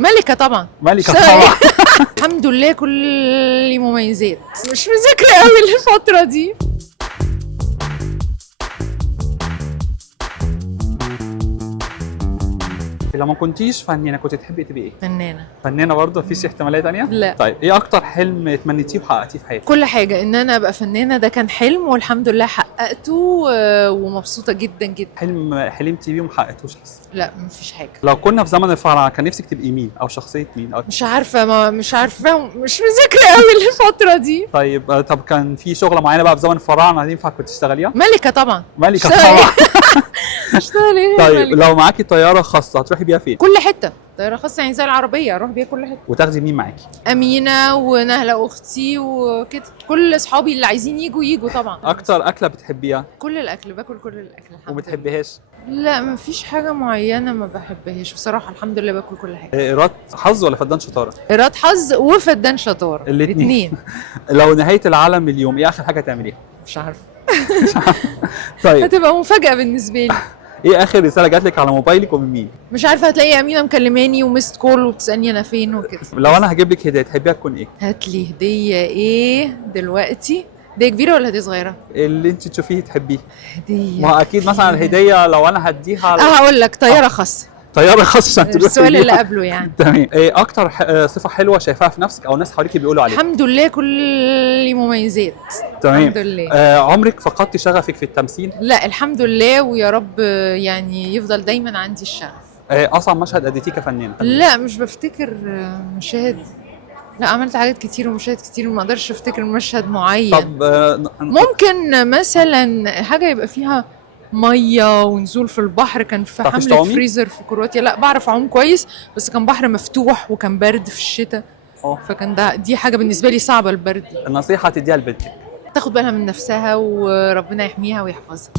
ملكة طبعا. ملكة طبعا. الحمد لله كل مميزات. مش مذاكرة قوي الفترة دي. لو ما كنتيش فنانة كنت تحبي تبقي ايه؟ فنانة. فنانة برضه؟ مفيش احتمالية تانية؟ لا. طيب ايه أكتر حلم تمنيتيه وحققتيه في حياتك؟ كل حاجة ان انا ابقى فنانة ده كان حلم والحمد لله حققته ومبسوطة جدا جدا. حلم حلمتي بيه وما حققتوش لسه؟ لا مفيش حاجة. لو كنا في زمن الفراعنة كان نفسك تبقي مين؟ أو شخصية مين؟ أو مش عارفة مش مذاكرة قوي الفترة دي. طيب طب كان في شغلة معينة بقى في زمن الفراعنة ينفع كنت تشتغليها؟ ملكة طبعا. ملكة اشتغل طبعا. اشتغل ايه؟ طيب ملكة. لو معاكي طيارة خاصة هتروحي بيها فين؟ كل حتة. طيارة خاصة يعني زي العربية اروح بيها كل حتة. وتاخدي مين معاكي؟ أمينة ونهلة أختي وكده كل أصحابي اللي عايزين يجوا طبعا. أكتر أكلة بتحبيها كل الأكل باكل كل الأكل الحمد وما لله. بتحبيهاش؟ لا مفيش حاجة معينة ما بحبهاش بصراحة الحمد لله باكل كل حاجة. إيراد حظ ولا فدان شطارة؟ إيراد حظ وفدان شطارة. الاتنين. لو نهاية العالم اليوم ايه آخر حاجة تعمليها؟ مش عارفة. طيب هتبقى مفاجأة بالنسبة لي. ايه آخر رسالة جات لك على موبايلك ومن مين؟ مش عارفة هتلاقي أمينة مكلماني ومست كول وبتسألني أنا فين وكده. لو أنا هجيب لك هدية تحبيها تكون ايه؟ هاتلي هدية إيه دلوقتي؟ هدية كبيرة ولا هدية صغيرة؟ اللي انت تشوفيه تحبيه. هدية ما اكيد مثلا كبيرة. الهدية لو انا هديها هقول لك طيارة خاصة. طيارة خاصة عشان تروحي السؤال اللي بيها. قبله يعني. تمام. ايه اكتر صفة حلوة شايفاها في نفسك او ناس حواليك بيقولوا عليها؟ الحمد لله كل مميزات. تمام. الحمد لله. عمرك فقدتي شغفك في التمثيل؟ لا الحمد لله ويا رب يعني يفضل دايما عندي الشغف. اصلا مشهد اديتيه كفنانة؟ لا مش بفتكر مشاهد. لا عملت حاجات كتير ومشاهد كتير وما اقدرش افتكر مشهد معين. طب ممكن مثلا حاجه يبقى فيها ميه ونزول في البحر. كان في تعرفيش حمله تعومي؟ فريزر في كرواتيا. لا بعرف اعوم كويس بس كان بحر مفتوح وكان برد في الشتاء. فكان دي حاجه بالنسبه لي صعبه البرد. النصيحة تديها لبنتك؟ تاخد بالها من نفسها وربنا يحميها ويحفظها.